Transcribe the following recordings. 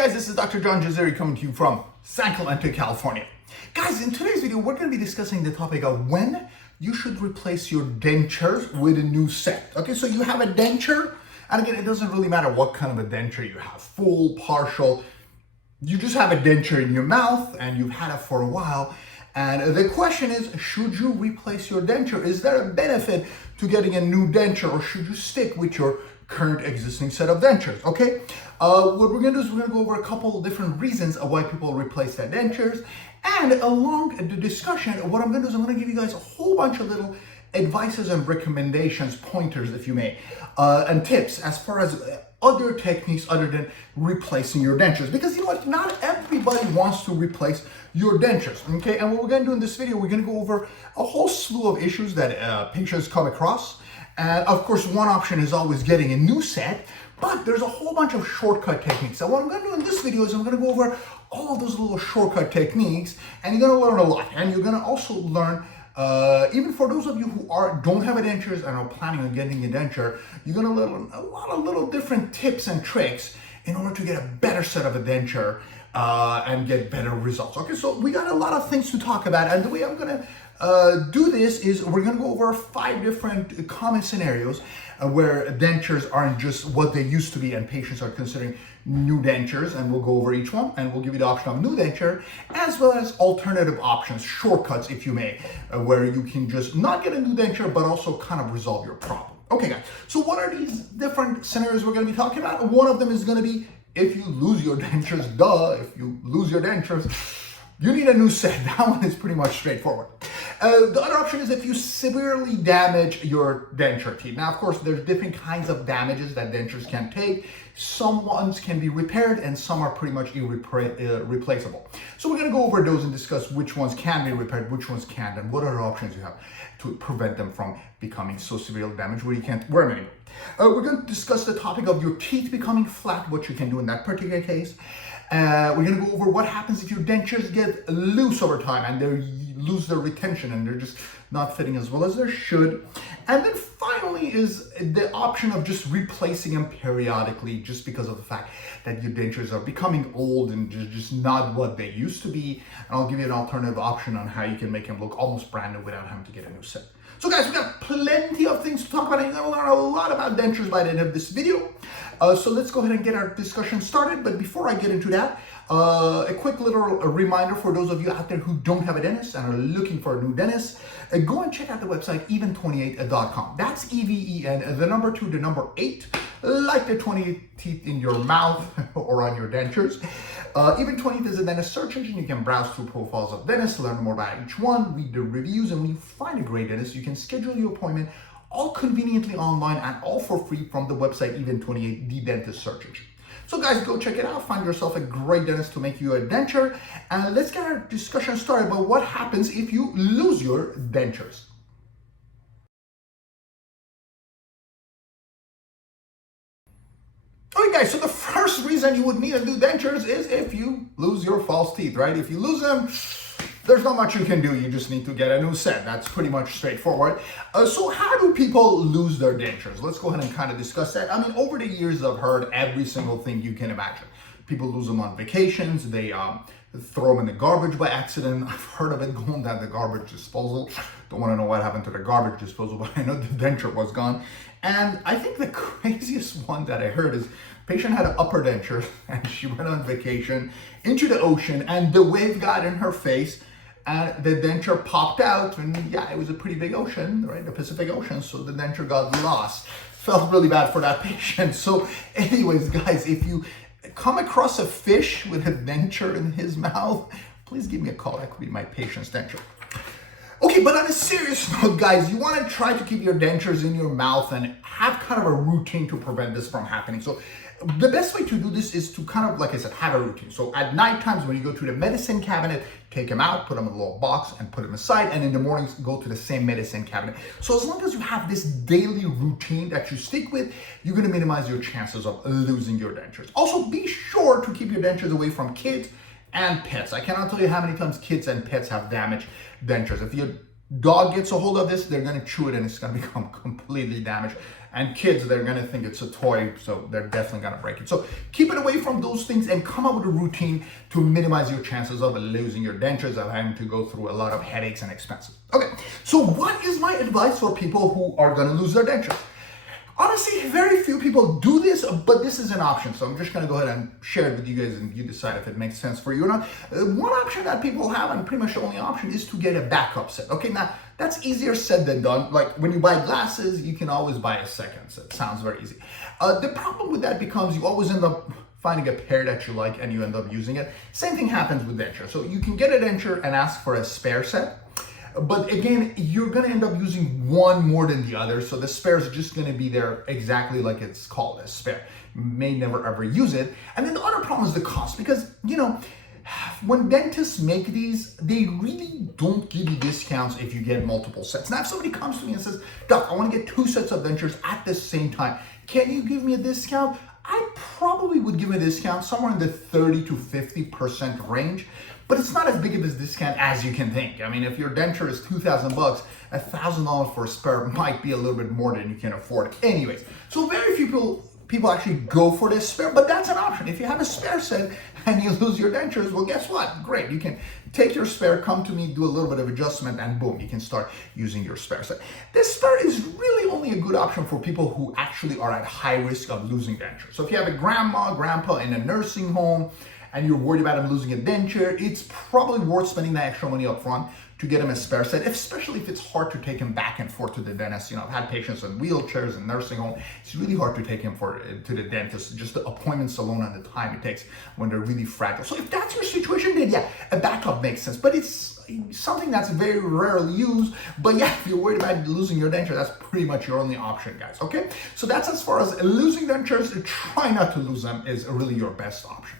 guys, this is Dr. John Jazeri coming to you from San Clemente, California. Guys, in today's video, we're going to be discussing the topic of when you should replace your dentures with a new set. Okay, so you have a denture, and again, it doesn't really matter what kind of a denture you have, full, partial. You just have a denture in your mouth and you've had it for a while. And the question is, should you replace your denture? Is there a benefit to getting a new denture, or should you stick with your current existing set of dentures? Okay, what we're gonna do is we're gonna go over a couple of different reasons of why people replace their dentures. And along the discussion, what I'm gonna do is I'm gonna give you guys a whole bunch of little advices and recommendations, pointers, if you may, and tips as far as other techniques other than replacing your dentures. Because you know what, not everybody wants to replace your dentures, okay? And what we're gonna do in this video, we're gonna go over a whole slew of issues that patients come across. And of course, one option is always getting a new set, but there's a whole bunch of shortcut techniques. And what I'm gonna do in this video is I'm gonna go over all of those little shortcut techniques, and you're gonna learn a lot. And you're gonna also learn, even for those of you who don't have a dentures and are planning on getting a denture, you're gonna learn a lot of little different tips and tricks in order to get a better set of a denture and get better results. Okay, so we got a lot of things to talk about, and the way I'm gonna do this is we're gonna go over 5 different common scenarios where dentures aren't just what they used to be and patients are considering new dentures, and we'll go over each one and we'll give you the option of new denture as well as alternative options, shortcuts if you may, where you can just not get a new denture but also kind of resolve your problem. Okay guys, so what are these different scenarios we're going to be talking about? One of them is going to be if you lose your dentures. If you lose your dentures, you need a new set. That one is pretty much straightforward. The other option is if you severely damage your denture teeth. Now, of course, there's different kinds of damages that dentures can take. Some ones can be repaired and some are pretty much irreplaceable. So we're gonna go over those and discuss which ones can be repaired, which ones can't, and what other options you have to prevent them from becoming so severely damaged where you can't wear them anymore. We're gonna discuss the topic of your teeth becoming flat, what you can do in that particular case. We're going to go over what happens if your dentures get loose over time and they lose their retention and they're just not fitting as well as they should. And then finally is the option of just replacing them periodically just because of the fact that your dentures are becoming old and just not what they used to be. And I'll give you an alternative option on how you can make them look almost brand new without having to get a new set. So guys, we got plenty of things to talk about, and you're gonna learn a lot about dentures by the end of this video. So let's go ahead and get our discussion started. But before I get into that, a quick little reminder for those of you out there who don't have a dentist and are looking for a new dentist, go and check out the website even28.com. That's EVEN, the number 2, the number 8, like the 28 teeth in your mouth or on your dentures. Even28 is a dentist search engine. You can browse through profiles of dentists, learn more about each one, read the reviews, and when you find a great dentist, you can schedule your appointment all conveniently online and all for free from the website Even28, the dentist search engine. So guys, go check it out. Find yourself a great dentist to make you a denture. And let's get our discussion started about what happens if you lose your dentures. Okay guys, so the first reason you would need a new dentures is if you lose your false teeth, right? If you lose them, there's not much you can do. You just need to get a new set. That's pretty much straightforward. So how do people lose their dentures? Let's go ahead and kind of discuss that. I mean, over the years, I've heard every single thing you can imagine. People lose them on vacations. They throw them in the garbage by accident. I've heard of it going down the garbage disposal. Don't want to know what happened to the garbage disposal, but I know the denture was gone. And I think the craziest one that I heard is patient had an upper denture and she went on vacation into the ocean and the wave got in her face and the denture popped out, and yeah, it was a pretty big ocean, right? The Pacific Ocean, so the denture got lost. Felt really bad for that patient. So anyways, guys, if you come across a fish with a denture in his mouth, please give me a call. That could be my patient's denture. Okay, but on a serious note, guys, you want to try to keep your dentures in your mouth and have kind of a routine to prevent this from happening. So the best way to do this is to kind of, like I said, have a routine. So at night times when you go to the medicine cabinet, take them out, put them in a little box and put them aside. And in the mornings, go to the same medicine cabinet. So as long as you have this daily routine that you stick with, you're going to minimize your chances of losing your dentures. Also, be sure to keep your dentures away from kids and pets. I cannot tell you how many times kids and pets have damaged dentures. If you Dog gets a hold of this, they're gonna chew it and it's gonna become completely damaged. And kids, they're gonna think it's a toy, so they're definitely gonna break it. So keep it away from those things and come up with a routine to minimize your chances of losing your dentures, of having to go through a lot of headaches and expenses. Okay, so what is my advice for people who are gonna lose their dentures? Honestly, very few people do this, but this is an option. So I'm just gonna go ahead and share it with you guys and you decide if it makes sense for you or not. One option that people have, and pretty much the only option, is to get a backup set. Okay, now that's easier said than done. Like when you buy glasses, you can always buy a second set. Sounds very easy. The problem with that becomes you always end up finding a pair that you like and you end up using it. Same thing happens with denture. So you can get a denture and ask for a spare set. But again, you're gonna end up using one more than the other, so the spare is just gonna be there exactly like it's called, a spare. You may never ever use it. And then the other problem is the cost, because when dentists make these, they really don't give you discounts if you get multiple sets. Now, if somebody comes to me and says, Doc, I wanna get 2 sets of dentures at the same time, can you give me a discount? I probably would give a discount somewhere in the 30 to 50% range. But it's not as big of a discount as you can think. I mean, if your denture is $2,000, $1,000 for a spare might be a little bit more than you can afford. Anyways, so very few people actually go for this spare, but that's an option. If you have a spare set and you lose your dentures, well, guess what? Great, you can take your spare, come to me, do a little bit of adjustment, and boom, you can start using your spare set. This spare is really only a good option for people who actually are at high risk of losing dentures. So if you have a grandma, grandpa in a nursing home, and you're worried about them losing a denture, it's probably worth spending that extra money up front to get them a spare set, especially if it's hard to take them back and forth to the dentist. I've had patients in wheelchairs in nursing home. It's really hard to take them to the dentist, just the appointments alone and the time it takes when they're really fragile. So if that's your situation, then yeah, a backup makes sense, but it's something that's very rarely used. But yeah, if you're worried about losing your denture, that's pretty much your only option, guys, okay? So that's as far as losing dentures. Try not to lose them is really your best option.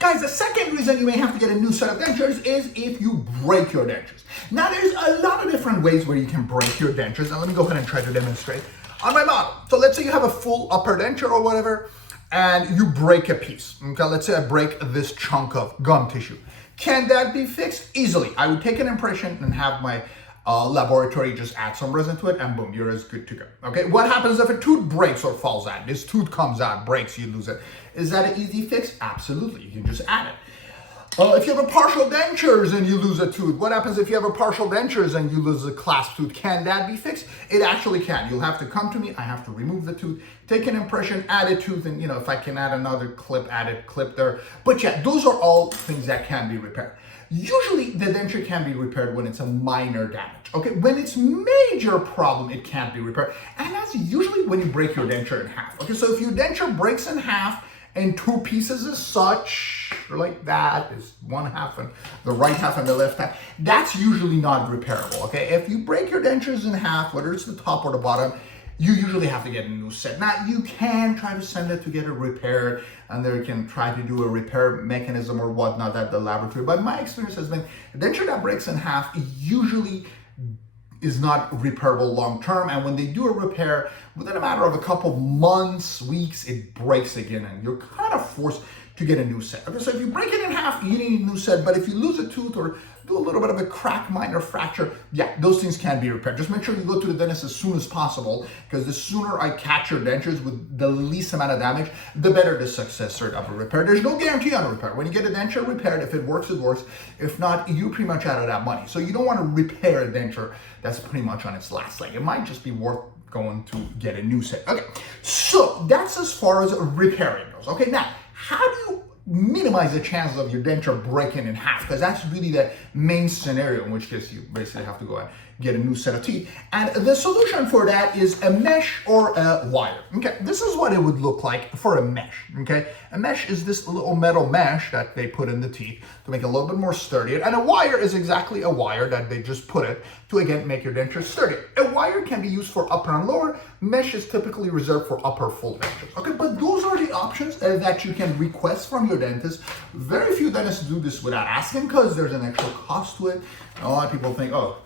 Guys, the second reason you may have to get a new set of dentures is if you break your dentures. Now, there's a lot of different ways where you can break your dentures. Now, let me go ahead and try to demonstrate on my model. So let's say you have a full upper denture or whatever, and you break a piece. Okay, let's say I break this chunk of gum tissue. Can that be fixed? Easily. I would take an impression and have my laboratory just add some resin to it, and boom, you're as good to go. Okay, what happens if a tooth breaks or falls out? This tooth comes out, breaks, you lose it. Is that an easy fix? Absolutely, you can just add it. If you have a partial dentures and you lose a tooth, what happens if you have a partial dentures and you lose a clasp tooth? Can that be fixed? It actually can. You'll have to come to me, I have to remove the tooth, take an impression, add a tooth, and if I can add another clip, add a clip there. But yeah, those are all things that can be repaired. Usually the denture can be repaired when it's a minor damage. Okay, when it's major problem, it can't be repaired. And that's usually when you break your denture in half. Okay, so if your denture breaks in half and 2 pieces as such, like that, is one half and the right half and the left half, that's usually not repairable. Okay, if you break your dentures in half, whether it's the top or the bottom, you usually have to get a new set. Now, you can try to send it to get it repaired, and they can try to do a repair mechanism or whatnot at the laboratory. But my experience has been a denture that breaks in half usually is not repairable long term, and when they do a repair, within a matter of a couple months, weeks, it breaks again, and you're kind of forced to get a new set. Okay, so if you break it in half, you need a new set, but if you lose a tooth or do a little bit of a crack, minor fracture, yeah, those things can be repaired. Just make sure you go to the dentist as soon as possible, because the sooner I catch your dentures with the least amount of damage, the better the success rate of a repair. There's no guarantee on a repair. When you get a denture repaired, if it works, it works. If not, you're pretty much out of that money. So you don't want to repair a denture that's pretty much on its last leg. It might just be worth going to get a new set. Okay, so that's as far as repairing goes. Okay, now, how do you minimize the chances of your denture breaking in half? Because that's really the main scenario, in which case you basically have to go and get a new set of teeth. And the solution for that is a mesh or a wire. Okay, this is what it would look like for a mesh. Okay, a mesh is this little metal mesh that they put in the teeth to make it a little bit more sturdier, and a wire is exactly a wire that they just put it to, again, make your denture sturdier. A wire can be used for upper and lower. Mesh is typically reserved for upper full dentures. Okay, but those are the options that you can request from your dentist. Very few dentists do this without asking, because there's an extra cost to it. And a lot of people think, oh,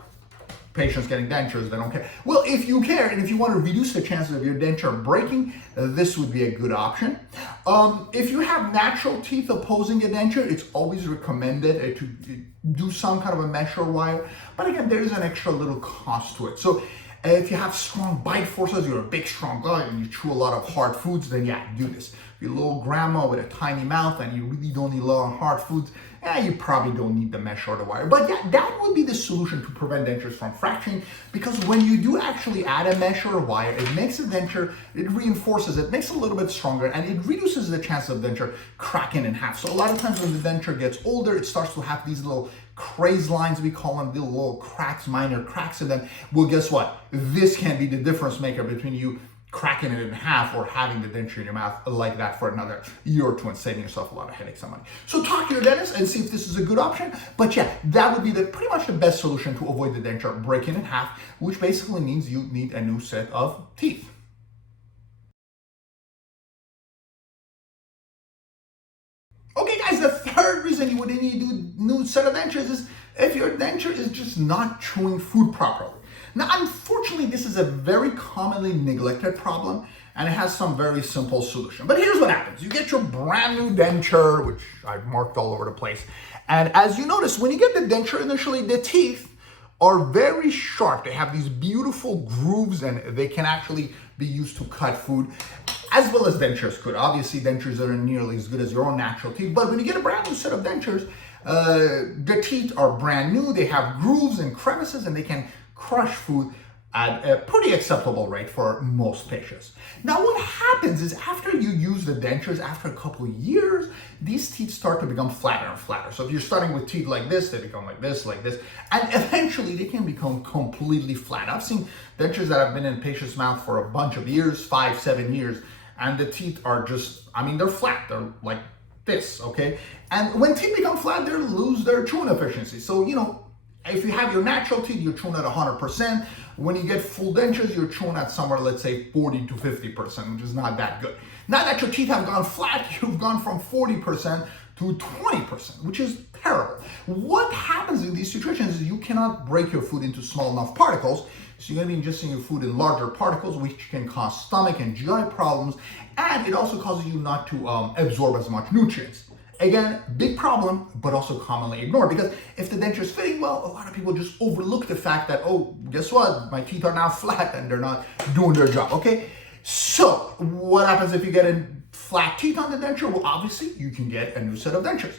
patients getting dentures, they don't care. Well, if you care and if you want to reduce the chances of your denture breaking, this would be a good option. If you have natural teeth opposing a denture, it's always recommended to do some kind of a mesh or wire. But again, there is an extra little cost to it. So if you have strong bite forces, you're a big, strong guy and you chew a lot of hard foods, then yeah, do this. If you're a little grandma with a tiny mouth and you really don't need a lot of hard foods, you probably don't need the mesh or the wire. But yeah, that would be the solution to prevent dentures from fracturing, because when you do actually add a mesh or a wire, it makes the denture, it reinforces it, makes it a little bit stronger, and it reduces the chance of denture cracking in half. So a lot of times when the denture gets older, it starts to have these little craze lines, we call them, the little cracks, minor cracks in them. Well, guess what? This can be the difference maker between you cracking it in half or having the denture in your mouth like that for another year or two and saving yourself a lot of headaches and money. So talk to your dentist and see if this is a good option. But yeah, that would be pretty much the best solution to avoid the denture breaking in half, which basically means you need a new set of teeth. Okay guys, the third reason you would need to do a new set of dentures is if your denture is just not chewing food properly. Now, unfortunately, this is a very commonly neglected problem, and it has some very simple solution. But here's what happens. You get your brand new denture, which I've marked all over the place. And as you notice, when you get the denture initially, the teeth are very sharp. They have these beautiful grooves, and they can actually be used to cut food, as well as dentures could. Obviously, dentures aren't nearly as good as your own natural teeth, but when you get a brand new set of dentures, the teeth are brand new. They have grooves and crevices, and they can crush food at a pretty acceptable rate for most patients. Now, what happens is after you use the dentures, after a couple of years, these teeth start to become flatter and flatter. So if you're starting with teeth like this, they become like this, and eventually they can become completely flat. I've seen dentures that have been in a patient's mouth for a bunch of years, 5-7 years, and the teeth are just, they're flat. They're like this, okay? And when teeth become flat, they lose their chewing efficiency. So, if you have your natural teeth, you're chewing at 100%. When you get full dentures, you're chewing at somewhere, let's say 40 to 50%, which is not that good. Now that your teeth have gone flat, you've gone from 40% to 20%, which is terrible. What happens in these situations is you cannot break your food into small enough particles, so you're gonna be ingesting your food in larger particles, which can cause stomach and GI problems, and it also causes you not to absorb as much nutrients. Again, big problem, but also commonly ignored, because if the denture is fitting well, a lot of people just overlook the fact that, oh, guess what? My teeth are now flat and they're not doing their job, okay? So what happens if you get flat teeth on the denture? Well, obviously you can get a new set of dentures.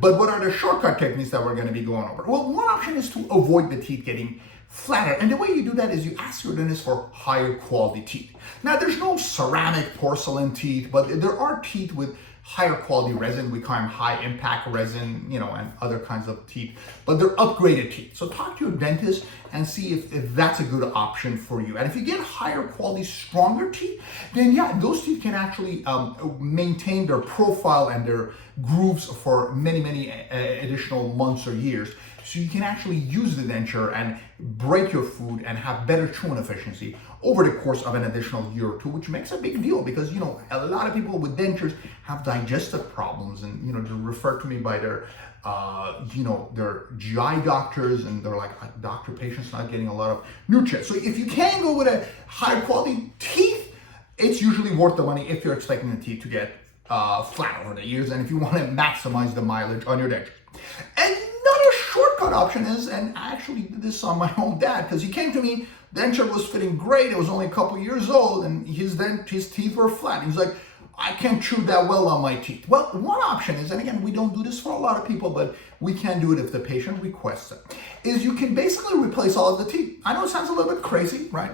But what are the shortcut techniques that we're gonna be going over? Well, one option is to avoid the teeth getting flatter. And the way you do that is you ask your dentist for higher quality teeth. Now, there's no ceramic porcelain teeth, but there are teeth with higher quality resin. We call them high impact resin, and other kinds of teeth, but they're upgraded teeth. So talk to your dentist and see if that's a good option for you. And if you get higher quality, stronger teeth, then yeah, those teeth can actually maintain their profile and their grooves for many additional months or years. So you can actually use the denture and break your food and have better chewing efficiency over the course of an additional year or two, which makes a big deal because, a lot of people with dentures have digestive problems and, they're referred to me by their, their GI doctors, and they're like, doctor, patient's not getting a lot of nutrients. So if you can go with a high quality teeth, it's usually worth the money if you're expecting the teeth to get flat over the years and if you want to maximize the mileage on your dentures. And another shortcut option is, and I actually did this on my own dad, because he came to me, denture was fitting great, it was only a couple years old, and his teeth were flat. He was like, I can't chew that well on my teeth. Well, one option is, and again, we don't do this for a lot of people, but we can do it if the patient requests it, is you can basically replace all of the teeth. I know it sounds a little bit crazy, right?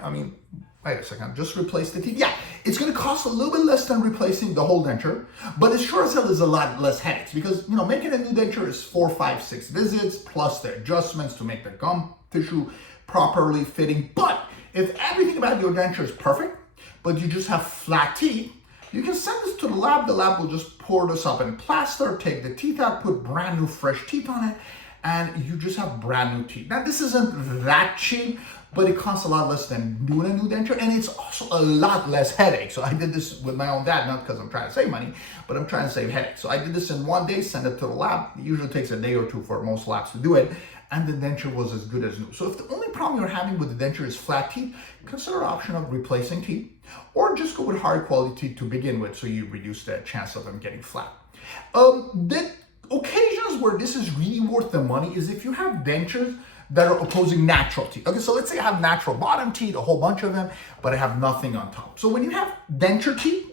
Wait a second, just replace the teeth. Yeah, it's gonna cost a little bit less than replacing the whole denture, but it sure as hell is a lot less headaches, because, making a new denture is 4, 5, 6 visits, plus the adjustments to make the gum tissue properly fitting. But if everything about your denture is perfect, but you just have flat teeth, you can send this to the lab. The lab will just pour this up in plaster, take the teeth out, put brand new fresh teeth on it, and you just have brand new teeth. Now, this isn't that cheap, but it costs a lot less than doing a new denture, and it's also a lot less headache. So I did this with my own dad, not because I'm trying to save money, but I'm trying to save headaches. So I did this in one day, send it to the lab. It usually takes a day or two for most labs to do it. and the denture was as good as new. So if the only problem you're having with the denture is flat teeth, consider the option of replacing teeth, or just go with higher quality teeth to begin with so you reduce the chance of them getting flat. The occasions where this is really worth the money is if you have dentures that are opposing natural teeth. Okay, so let's say I have natural bottom teeth, a whole bunch of them, but I have nothing on top. So when you have denture teeth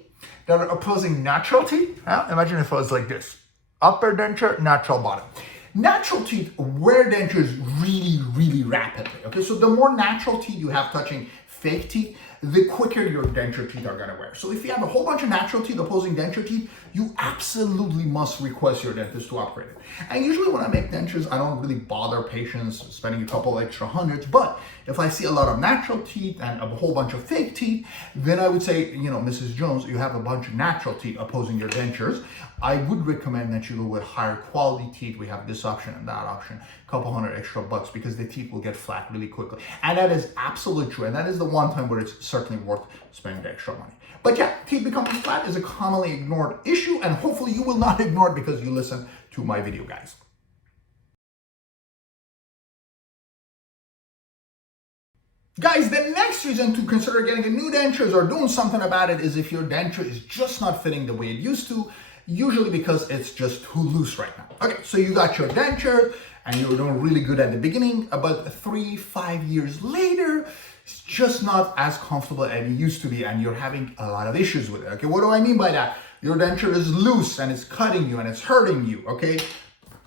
that are opposing natural teeth, imagine if it was like this: upper denture, natural bottom. Natural teeth wear dentures really, really rapidly. Okay, so the more natural teeth you have touching fake teeth, the quicker your denture teeth are gonna wear. So if you have a whole bunch of natural teeth opposing denture teeth, you absolutely must request your dentist to upgrade it. And usually when I make dentures, I don't really bother patients spending a couple extra hundreds, but if I see a lot of natural teeth and a whole bunch of fake teeth, then I would say, you know, Mrs. Jones, you have a bunch of natural teeth opposing your dentures. I would recommend that you go with higher quality teeth. We have this option and that option, a couple hundred extra bucks, because the teeth will get flat really quickly. And that is absolutely true. And that is the one time where it's certainly worth spending the extra money. But yeah, teeth becoming flat is a commonly ignored issue, and hopefully you will not ignore it because you listen to my video, guys. Guys, the next reason to consider getting a new dentures or doing something about it is if your denture is just not fitting the way it used to, usually because it's just too loose right now. Okay, so you got your denture and you were doing really good at the beginning, but 3-5 years later, it's just not as comfortable as it used to be, and you're having a lot of issues with it. Okay, what do I mean by that? Your denture is loose and it's cutting you and it's hurting you, okay?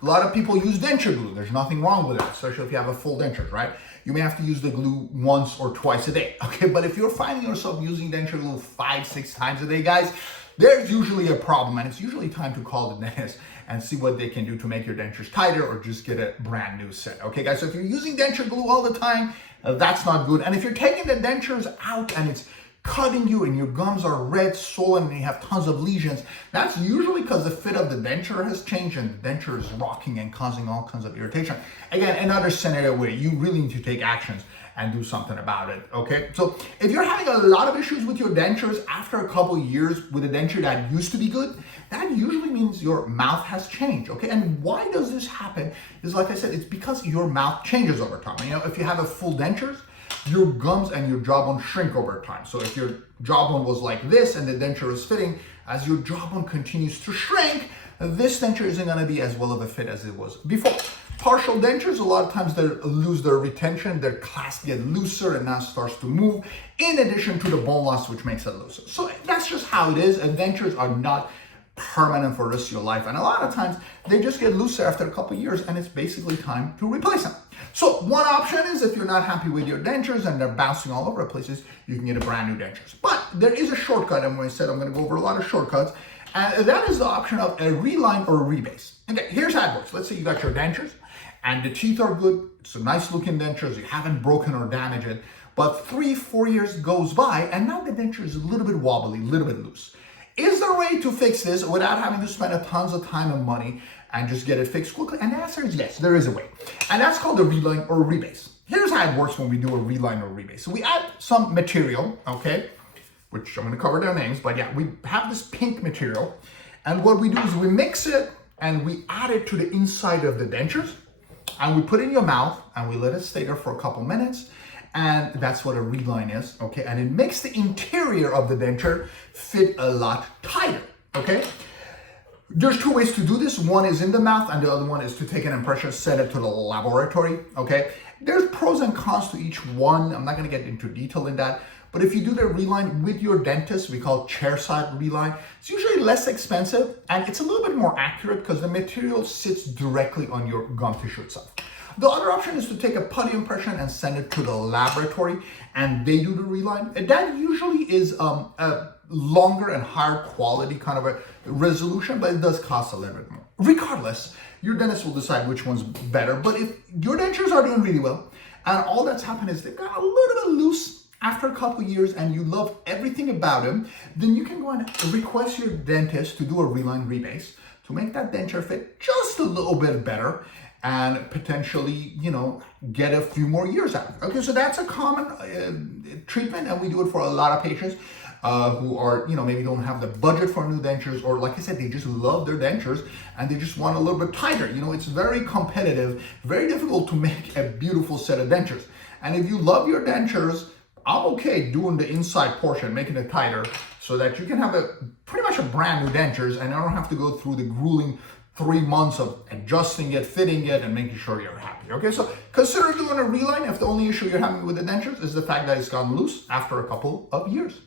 A lot of people use denture glue. There's nothing wrong with that, especially if you have a full denture, right? You may have to use the glue once or twice a day, okay? But if you're finding yourself using denture glue 5-6 times a day, guys, there's usually a problem, and it's usually time to call the dentist and see what they can do to make your dentures tighter or just get a brand new set. Okay, guys, so if you're using denture glue all the time, that's not good. And if you're taking the dentures out and it's cutting you and your gums are red, swollen, and you have tons of lesions, that's usually because the fit of the denture has changed and the denture is rocking and causing all kinds of irritation. Again, another scenario where you really need to take actions and do something about it, okay? So if you're having a lot of issues with your dentures after a couple years with a denture that used to be good, that usually means your mouth has changed, okay? And why does this happen? Is, like I said, it's because your mouth changes over time. You know, if you have a full dentures, your gums and your jawbone shrink over time. So if your jawbone was like this and the denture is fitting, as your jawbone continues to shrink, this denture isn't gonna be as well of a fit as it was before. Partial dentures, a lot of times they lose their retention, their clasp get looser and now starts to move, in addition to the bone loss, which makes it looser. So that's just how it is, and dentures are not permanent for the rest of your life. And a lot of times they just get looser after a couple of years and it's basically time to replace them. So one option is if you're not happy with your dentures and they're bouncing all over the places, you can get a brand new dentures. But there is a shortcut, and when I said I'm gonna go over a lot of shortcuts, and that is the option of a reline or a rebase. Okay, here's how it works. Let's say you got your dentures and the teeth are good. It's a nice looking dentures. You haven't broken or damaged it, but 3-4 years goes by and now the denture is a little bit wobbly, a little bit loose. Is there a way to fix this without having to spend a tons of time and money and just get it fixed quickly? And the answer is yes, there is a way. And that's called a reline or a rebase. Here's how it works when we do a reline or a rebase. So we add some material, okay, which I'm gonna cover their names, but yeah, we have this pink material. And what we do is we mix it and we add it to the inside of the dentures and we put it in your mouth and we let it stay there for a couple minutes. And that's what a reline is, okay? And it makes the interior of the denture fit a lot tighter, okay? There's two ways to do this. One is in the mouth and the other one is to take an impression, send it to the laboratory, okay? There's pros and cons to each one. I'm not gonna get into detail in that, but if you do the reline with your dentist, we call it chairside reline, it's usually less expensive and it's a little bit more accurate because the material sits directly on your gum tissue itself. The other option is to take a putty impression and send it to the laboratory and they do the reline. And that usually is a longer and higher quality kind of a resolution, but it does cost a little bit more. Regardless, your dentist will decide which one's better, but if your dentures are doing really well and all that's happened is they've got a little bit loose after a couple of years and you love everything about them, then you can go and request your dentist to do a reline rebase to make that denture fit just a little bit better and potentially, you know, get a few more years out of it. Okay, so that's a common treatment and we do it for a lot of patients. who are, maybe don't have the budget for new dentures, or like I said, they just love their dentures and they just want a little bit tighter. It's very competitive, very difficult to make a beautiful set of dentures. And if you love your dentures, I'm okay doing the inside portion, making it tighter so that you can have pretty much a brand new dentures and I don't have to go through the grueling 3 months of adjusting it, fitting it, and making sure you're happy. Okay, so consider doing a reline if the only issue you're having with the dentures is the fact that it's gotten loose after a couple of years.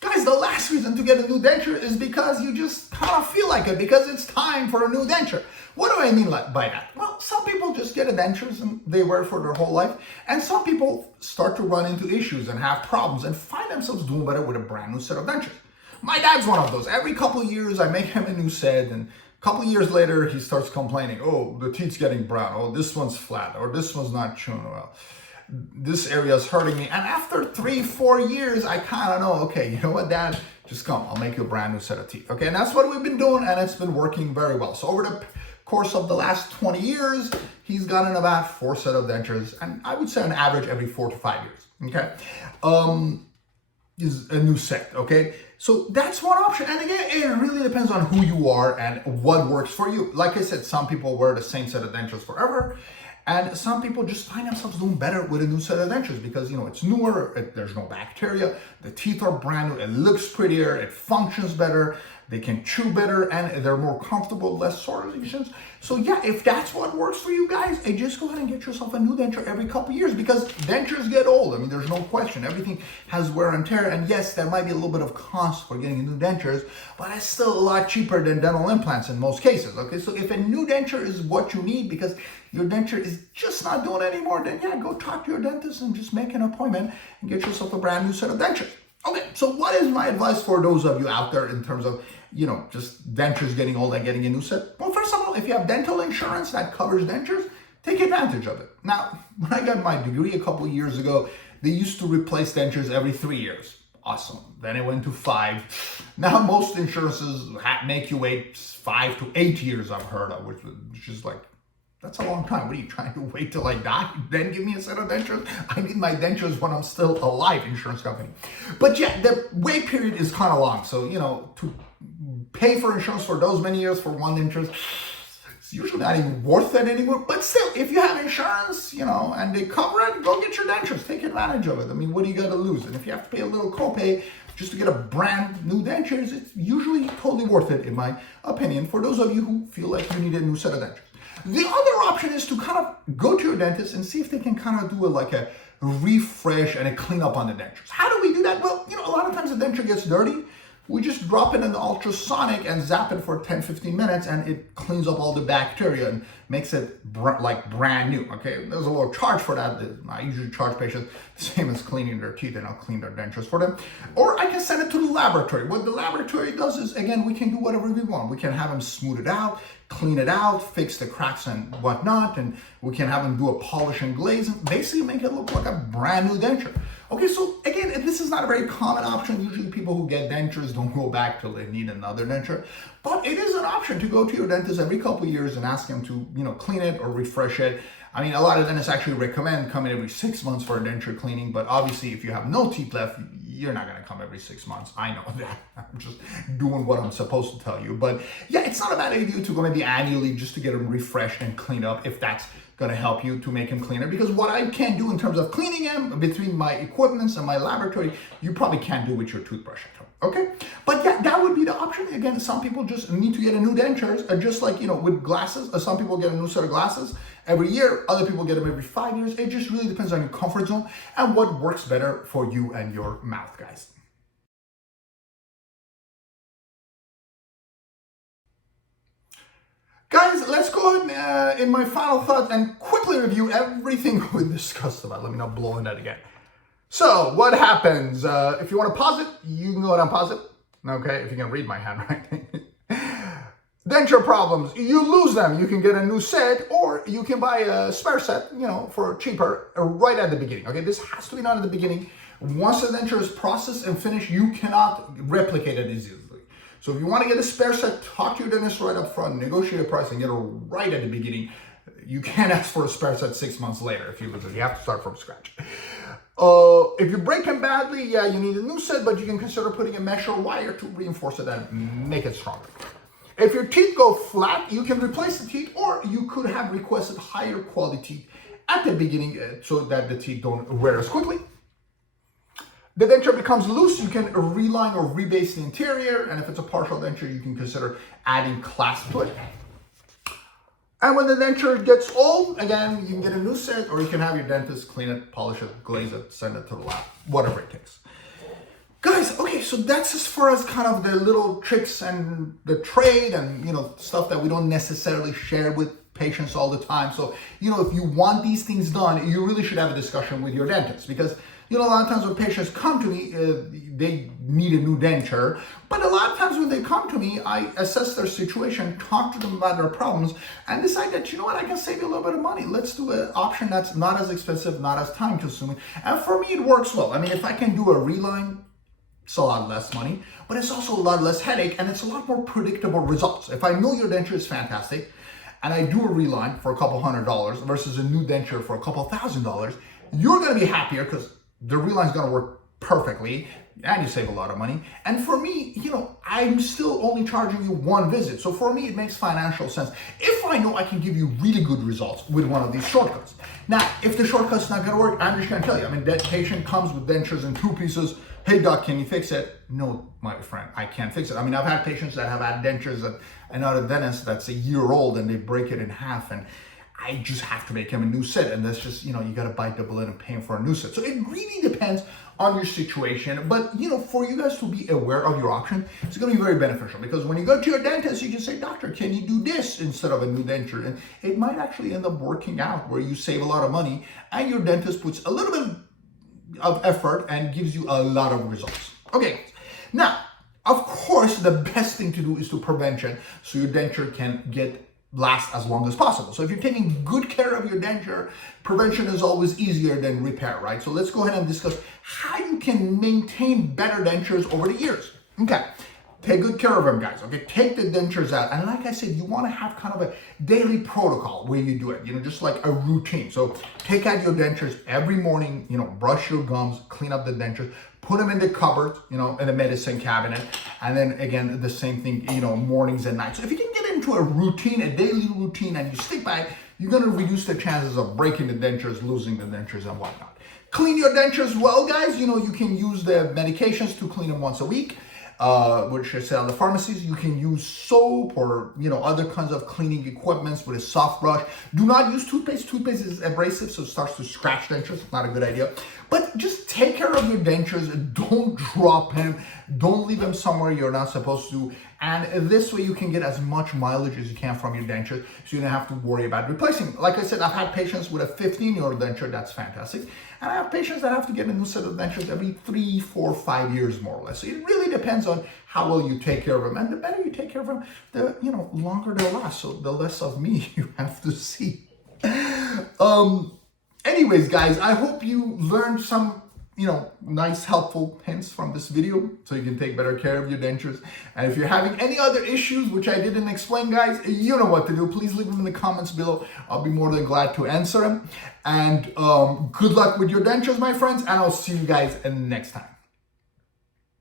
Guys, the last reason to get a new denture is because you just kind of feel like it, because it's time for a new denture. What do I mean by that? Well, some people just get a dentures and they wear it for their whole life. And some people start to run into issues and have problems and find themselves doing better with a brand new set of dentures. My dad's one of those. Every couple of years, I make him a new set, and a couple of years later, he starts complaining, oh, the teeth's getting brown, oh, this one's flat, or this one's not chewing well. This area is hurting me. And after 3-4 years, I kind of know, okay, you know what, Dad? Just come, I'll make you a brand new set of teeth. Okay, and that's what we've been doing, and it's been working very well. So over the course of the last 20 years, he's gotten about 4 sets of dentures, and I would say on average every 4 to 5 years. Okay, is a new set. Okay, so that's one option. And again, it really depends on who you are and what works for you. Like I said, some people wear the same set of dentures forever. And some people just find themselves doing better with a new set of dentures because, it's newer, there's no bacteria, the teeth are brand new, it looks prettier, it functions better, they can chew better, and they're more comfortable, less sore lesions. So yeah, if that's what works for you guys, just go ahead and get yourself a new denture every couple years, because dentures get old. I mean, there's no question. Everything has wear and tear, and yes, there might be a little bit of cost for getting a new dentures, but it's still a lot cheaper than dental implants in most cases. Okay, so if a new denture is what you need because your denture is just not doing it anymore, then yeah, go talk to your dentist and just make an appointment and get yourself a brand new set of dentures. Okay, so what is my advice for those of you out there in terms of, just dentures getting old and getting a new set? Well, first of all, if you have dental insurance that covers dentures, take advantage of it. Now, when I got my degree a couple of years ago, they used to replace dentures every 3 years. Awesome. Then it went to 5. Now most insurances make you wait 5 to 8 years, I've heard of, which is like, that's a long time. What are you trying to wait till I die? Then give me a set of dentures? I need my dentures when I'm still alive, insurance company. But yeah, the wait period is kind of long. So, to pay for insurance for those many years for one denture, it's usually not even worth it anymore. But still, if you have insurance, and they cover it, go get your dentures. Take advantage of it. I mean, what do you got to lose? And if you have to pay a little copay just to get a brand new dentures, it's usually totally worth it, in my opinion, for those of you who feel like you need a new set of dentures. The other option is to kind of go to your dentist and see if they can kind of do a refresh and a cleanup on the dentures. How do we do that? Well, a lot of times the denture gets dirty. We just drop it in the ultrasonic and zap it for 10-15 minutes, and it cleans up all the bacteria and makes it like brand new. Okay, there's a little charge for that. I usually charge patients the same as cleaning their teeth, and I'll clean their dentures for them. Or I can send it to the laboratory. What the laboratory does is, again, we can do whatever we want. We can have them smooth it out, clean it out, fix the cracks and whatnot, and we can have them do a polish and glaze and basically make it look like a brand new denture. Okay, so again, this is not a very common option. Usually people who get dentures don't go back till they need another denture, but it is an option to go to your dentist every couple of years and ask him to, clean it or refresh it. I mean, a lot of dentists actually recommend coming every 6 months for a denture cleaning, but obviously if you have no teeth left, you're not gonna come every 6 months. I know that. I'm just doing what I'm supposed to tell you. But yeah, it's not a bad idea to go maybe annually just to get them refreshed and cleaned up if that's gonna help you to make him cleaner. Because what I can do in terms of cleaning him between my equipments and my laboratory, you probably can't do with your toothbrush at home. Okay? But yeah, that would be the option. Again, some people just need to get a new dentures, just like, with glasses. Some people get a new set of glasses every year. Other people get them every 5 years. It just really depends on your comfort zone and what works better for you and your mouth, guys. Guys, let's go ahead in my final thoughts and quickly review everything we discussed about. Let me not blow on that again. So, what happens? If you want to pause it, you can go ahead and pause it. Okay, if you can read my handwriting. Denture problems, you lose them. You can get a new set, or you can buy a spare set, for cheaper right at the beginning. Okay, this has to be done at the beginning. Once the denture is processed and finished, you cannot replicate it as easily. So if you want to get a spare set, talk to your dentist right up front, negotiate a price, and get it right at the beginning. You can't ask for a spare set 6 months later if you lose it. You have to start from scratch. If you break them badly, yeah, you need a new set, but you can consider putting a mesh or wire to reinforce it and make it stronger. If your teeth go flat, you can replace the teeth, or you could have requested higher quality teeth at the beginning so that the teeth don't wear as quickly. The denture becomes loose, you can reline or rebase the interior, and if it's a partial denture, you can consider adding clasp to it. And when the denture gets old, again, you can get a new set, or you can have your dentist clean it, polish it, glaze it, send it to the lab, whatever it takes. Guys, okay, so that's as far as kind of the little tricks and the trade and, stuff that we don't necessarily share with patients all the time. So, if you want these things done, you really should have a discussion with your dentist, because a lot of times when patients come to me, they need a new denture. But a lot of times when they come to me, I assess their situation, talk to them about their problems, and decide that, I can save you a little bit of money. Let's do an option that's not as expensive, not as time consuming. And for me, it works well. I mean, if I can do a reline, it's a lot less money, but it's also a lot less headache, and it's a lot more predictable results. If I know your denture is fantastic, and I do a reline for a couple $100 versus a new denture for a couple $1,000, you're gonna be happier because the reline is going to work perfectly and you save a lot of money. And for me, I'm still only charging you one visit. So for me, it makes financial sense if I know I can give you really good results with one of these shortcuts. Now, if the shortcut's not going to work, I'm just going to tell you. I mean, that patient comes with dentures in 2 pieces. Hey, doc, can you fix it? No, my friend, I can't fix it. I mean, I've had patients that have had dentures at another dentist that's a year old and they break it in half, and I just have to make him a new set, and that's just, you got to bite the bullet and pay him for a new set. So it really depends on your situation, but for you guys to be aware of your option, it's going to be very beneficial, because when you go to your dentist, you can say, doctor, can you do this instead of a new denture? And it might actually end up working out where you save a lot of money and your dentist puts a little bit of effort and gives you a lot of results. Okay, now, of course, the best thing to do is to prevention, so your denture can last as long as possible. So if you're taking good care of your denture, prevention is always easier than repair, right? So let's go ahead and discuss how you can maintain better dentures over the years. Okay, take good care of them, guys. Okay, take the dentures out. And like I said, you want to have kind of a daily protocol where you do it, just like a routine. So take out your dentures every morning, brush your gums, clean up the dentures, put them in the cupboard, in the medicine cabinet. And then again, the same thing, mornings and nights. So if you can get into a routine, a daily routine, and you stick by it, you're going to reduce the chances of breaking the dentures, losing the dentures, and whatnot. Clean your dentures well, guys. You can use the medications to clean them once a week, which is at the pharmacies. You can use soap or, other kinds of cleaning equipments with a soft brush. Do not use toothpaste. Toothpaste is abrasive, so it starts to scratch dentures. Not a good idea. But just take care of your dentures. Don't drop them. Don't leave them somewhere you're not supposed to. And this way you can get as much mileage as you can from your dentures, so you don't have to worry about replacing them. Like I said, I've had patients with a 15-year-old denture. That's fantastic. And I have patients that have to get a new set of dentures every 3, 4, 5 years, more or less. So it really depends on how well you take care of them. And the better you take care of them, the longer they'll last. So the less of me you have to see. Anyways, guys, I hope you learned some, nice, helpful hints from this video so you can take better care of your dentures. And if you're having any other issues, which I didn't explain, guys, you know what to do. Please leave them in the comments below. I'll be more than glad to answer them. And good luck with your dentures, my friends, and I'll see you guys next time.